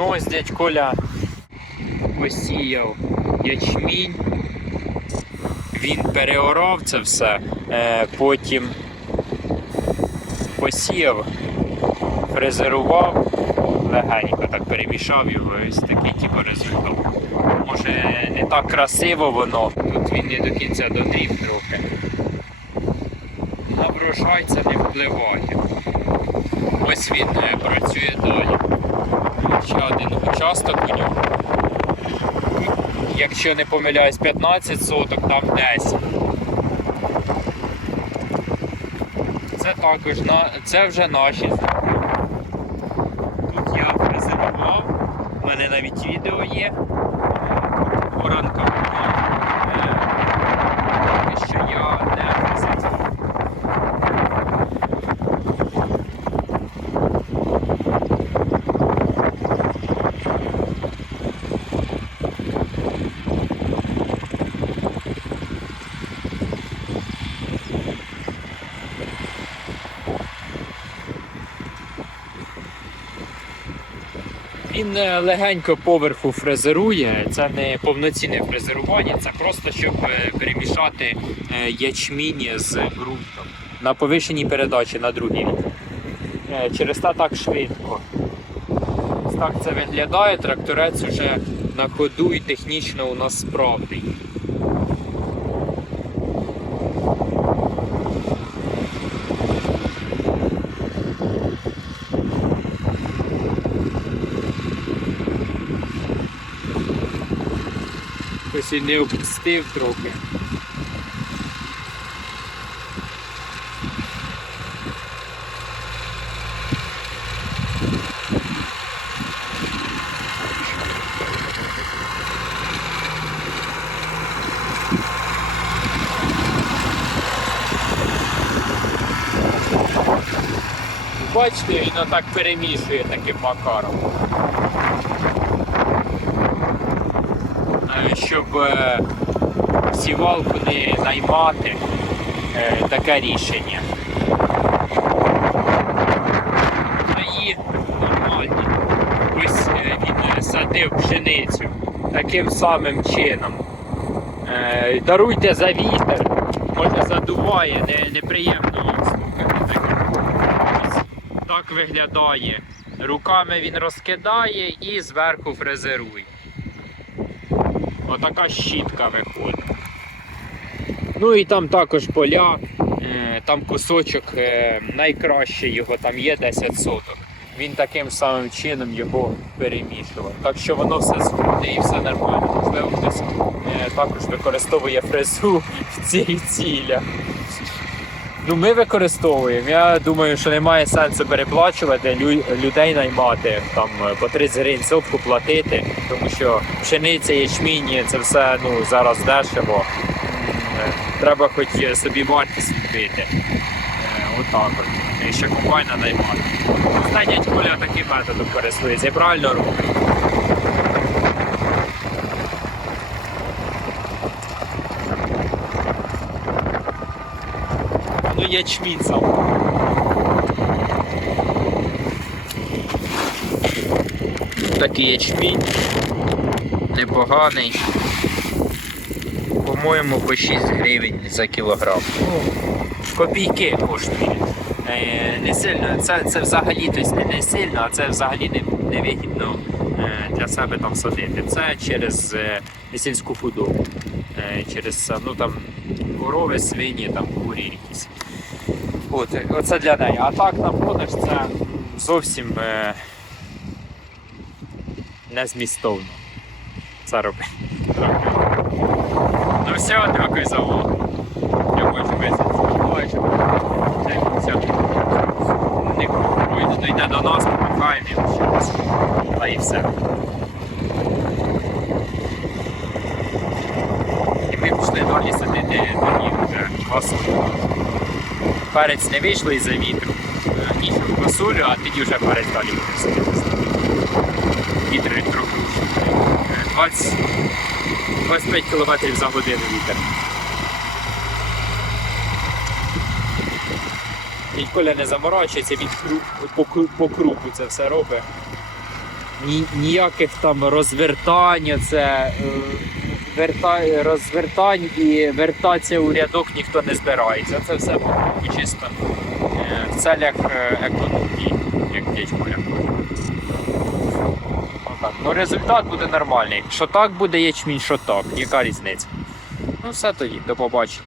Ну ось дядь Коля посіяв ячмінь. Він переорав це все, е, потім посіяв, фрезерував, легенько так перемішав його, ось такий типу результат. Може не так красиво воно, тут він не до кінця додрів трохи. На врожай це не впливає. Ось він е, працює далі. Ще один участок у нього. Якщо не помиляюсь, 15 соток, там 10. Це також на... це вже наші. Тут я презентував. у мене навіть відео є. Оранка була. Е, Поки що я не фрезерував. Він е, легенько поверху фрезерує. Це не повноцінне фрезерування, це просто щоб е, перемішати е, ячмінь з ґрунтом на повишеній передачі на другій. Через те так швидко. Так це виглядає. Тракторець уже на ходу і технічно у нас справний. Ось і не опустив трохи. Бачите, він отак перемішує таким макаром. Е, щоб е, сівалку не наймати, е, таке рішення. Гаї нормальні. Ось е, він е, садив пшеницю таким самим чином. Е, Даруйте за вітер, може задуває, не, неприємно Так виглядає. Руками він розкидає і зверху фрезерує. Отака щітка виходить. Ну і там також поля, е, там кусочок найкраще його, там є 10 соток. Він таким самим чином його перемішував. Так що воно все сходить і все нормально. Можливо, хтось е, також використовує фрезу в цій цілях. Ну, ми використовуємо. Я думаю, що немає сенсу переплачувати лю- людей наймати там по 30 гривень сотку платити, тому що пшениця, ячмінь це все ну зараз дешево. Е, Треба хоч собі вартість відбити. Е, Отак от. І ще комбайна наймати. Та дядь Коля таким методом користується і правильно робить. Ячмінь. Такий ячмінь. Непоганий. По-моєму, по 6 гривень за кілограм. Ну, копійки коштує. Е, не сильно, це, це взагалі тобто не, сильно, а це взагалі не, не е, для себе там садити. Це через е, сільську худобу. Через ну там корови, свині, там курі якісь. От, оце для неї. А так на продаж це зовсім е, не. Це робить. Ну все, дякую за увагу. Висити. Бачу. Все. Не кругою дійде до нас, помахаємо і ще раз. Та і все. І ми пішли далі садити тоді вже квасолю. Перець не вийшло із-за вітру. Е, Іншу квасолю, а тоді вже перець далі буде. Вітер трохи. Е, 20 25 км за годину вітер. Дядь Коля не заморочується, він по, кру- по кругу це все робить. ні, ніяких там розвертань, це е, верта, розвертань і вертатися у рядок ніхто не збирається. Це все чисто е, в целях е, економії, як дядько Оля Ну, результат буде нормальний. Що так буде ячмінь, що так. Яка різниця? Ну все тоді, до побачення.